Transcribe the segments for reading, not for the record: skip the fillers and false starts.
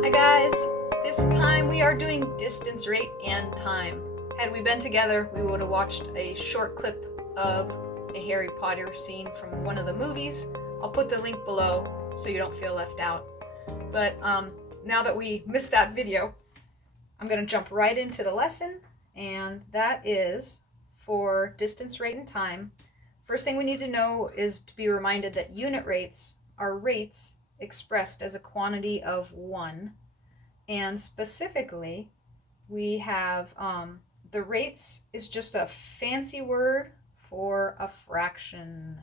Hi guys, this time we are doing distance, rate, and time. Had we been together, we would have watched a short clip of a Harry Potter scene from one of the movies. I'll put the link below so you don't feel left out. But now that we missed that video, I'm going to jump right into the lesson, and that is for distance, rate, and time. First thing we need to know is to be reminded that unit rates are rates expressed as a quantity of 1. And specifically, we have the rates is just a fancy word for a fraction.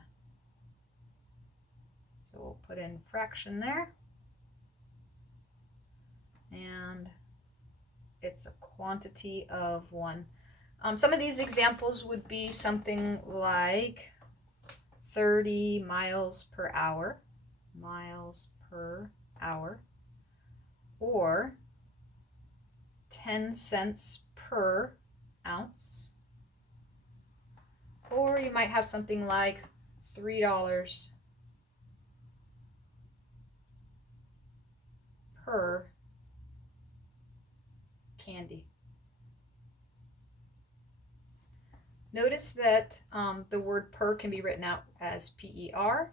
So we'll put in fraction there. And it's a quantity of 1. Some of these examples would be something like 30 miles per hour, or 10 cents per ounce, or you might have something like $3 per candy. Notice that the word per can be written out as PER.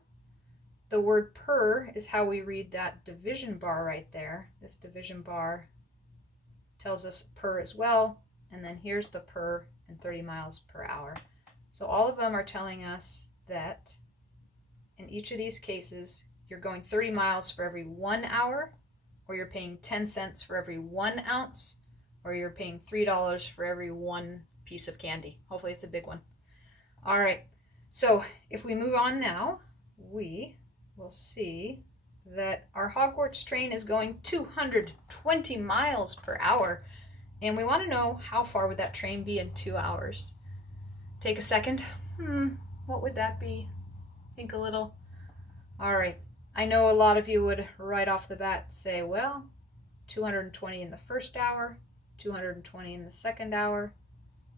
The word per is how we read that division bar right there. This division bar tells us per as well, and then here's the per and 30 miles per hour. So all of them are telling us that in each of these cases, you're going 30 miles for every 1 hour, or you're paying 10 cents for every 1 ounce, or you're paying $3 for every 1 piece of candy. Hopefully it's a big one. All right, so if we move on now, we will see that our Hogwarts train is going 220 miles per hour, and we want to know how far would that train be in 2 hours. Take a second. What would that be? Think a little. All right, I know a lot of you would right off the bat say, well, 220 in the first hour, 220 in the second hour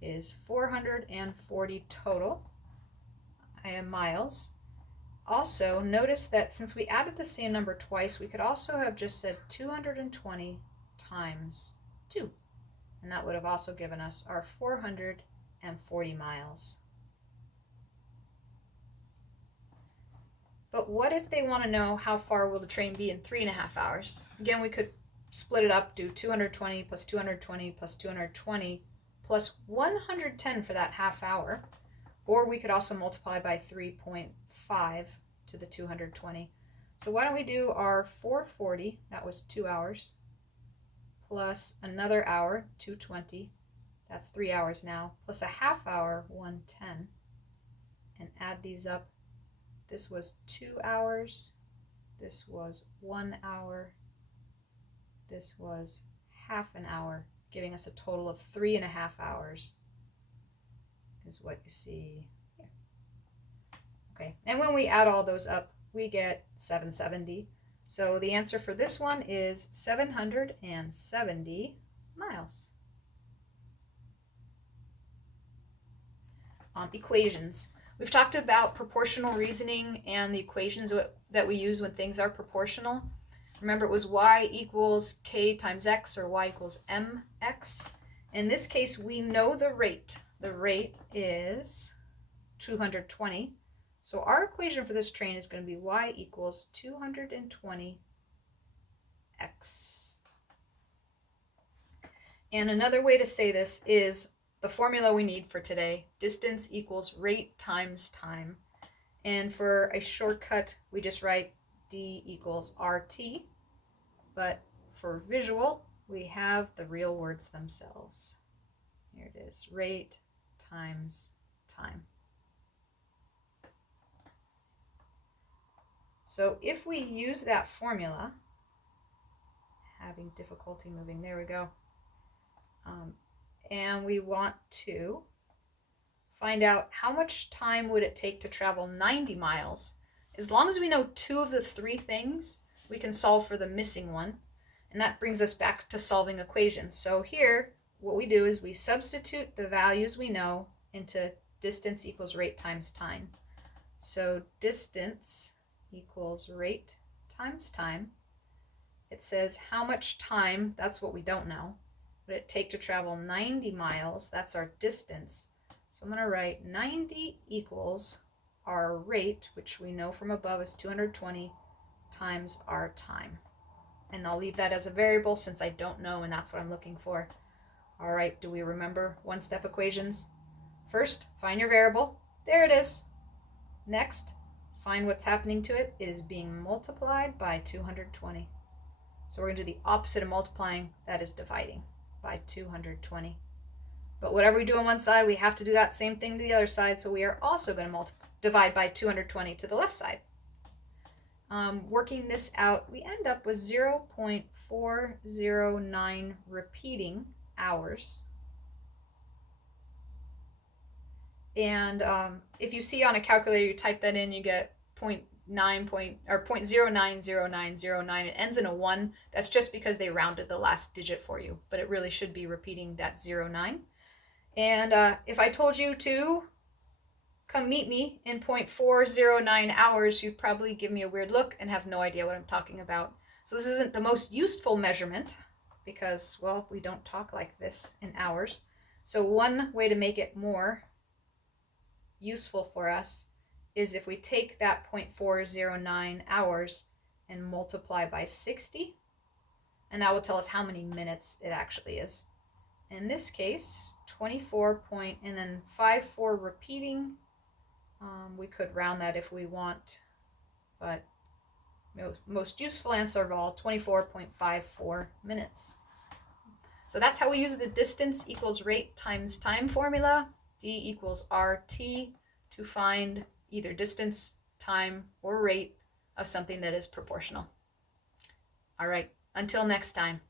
is 440 total miles. Also, notice that since we added the same number twice, we could also have just said 220 times 2. And that would have also given us our 440 miles. But what if they want to know how far will the train be in 3.5 hours? Again, we could split it up, do 220 plus 220 plus 220 plus 110 for that half hour. Or we could also multiply by 3.5 to the 220. So why don't we do our 440, that was 2 hours, plus another hour, 220, that's 3 hours now, plus a half hour, 110, and add these up. This was 2 hours, this was 1 hour, this was half an hour, giving us a total of 3.5 hours. Is what you see here. Okay, and when we add all those up, we get 770. So the answer for this one is 770 miles. Equations. We've talked about proportional reasoning and the equations that we use when things are proportional. Remember, it was y equals k times x, or y equals mx. In this case, we know the rate. The rate is 220. So our equation for this train is going to be y equals 220x. And another way to say this is the formula we need for today. Distance equals rate times time. And for a shortcut, we just write d equals rt. But for visual, we have the real words themselves. Here it is, rate times time. So if we use that formula, having difficulty moving, there we go, and we want to find out how much time would it take to travel 90 miles, as long as we know 2 of the 3 things, we can solve for the missing one, and that brings us back to solving equations. So here, what we do is we substitute the values we know into distance equals rate times time. So distance equals rate times time. It says how much time, that's what we don't know, would it take to travel 90 miles? That's our distance. So I'm going to write 90 equals our rate, which we know from above is 220, times our time. And I'll leave that as a variable since I don't know, and that's what I'm looking for. All right, do we remember one-step equations? First, find your variable. There it is. Next, find what's happening to it. It is being multiplied by 220. So we're going to do the opposite of multiplying, that is dividing by 220. But whatever we do on one side, we have to do that same thing to the other side, so we are also going to divide by 220 to the left side. Working this out, we end up with 0.409 repeating hours. And if you see on a calculator, you type that in, you get 0.090909. It ends in a 1. That's just because they rounded the last digit for you, but it really should be repeating that 09. And if I told you to come meet me in 0.409 hours, you'd probably give me a weird look and have no idea what I'm talking about. So this isn't the most useful measurement because, well, we don't talk like this in hours. So one way to make it more useful for us is if we take that 0.409 hours and multiply by 60, and that will tell us how many minutes it actually is. In this case, 24 and then 54 repeating. We could round that if we want, but most useful answer of all, 24.54 minutes. So that's how we use the distance equals rate times time formula. D equals RT to find either distance, time, or rate of something that is proportional. All right, until next time.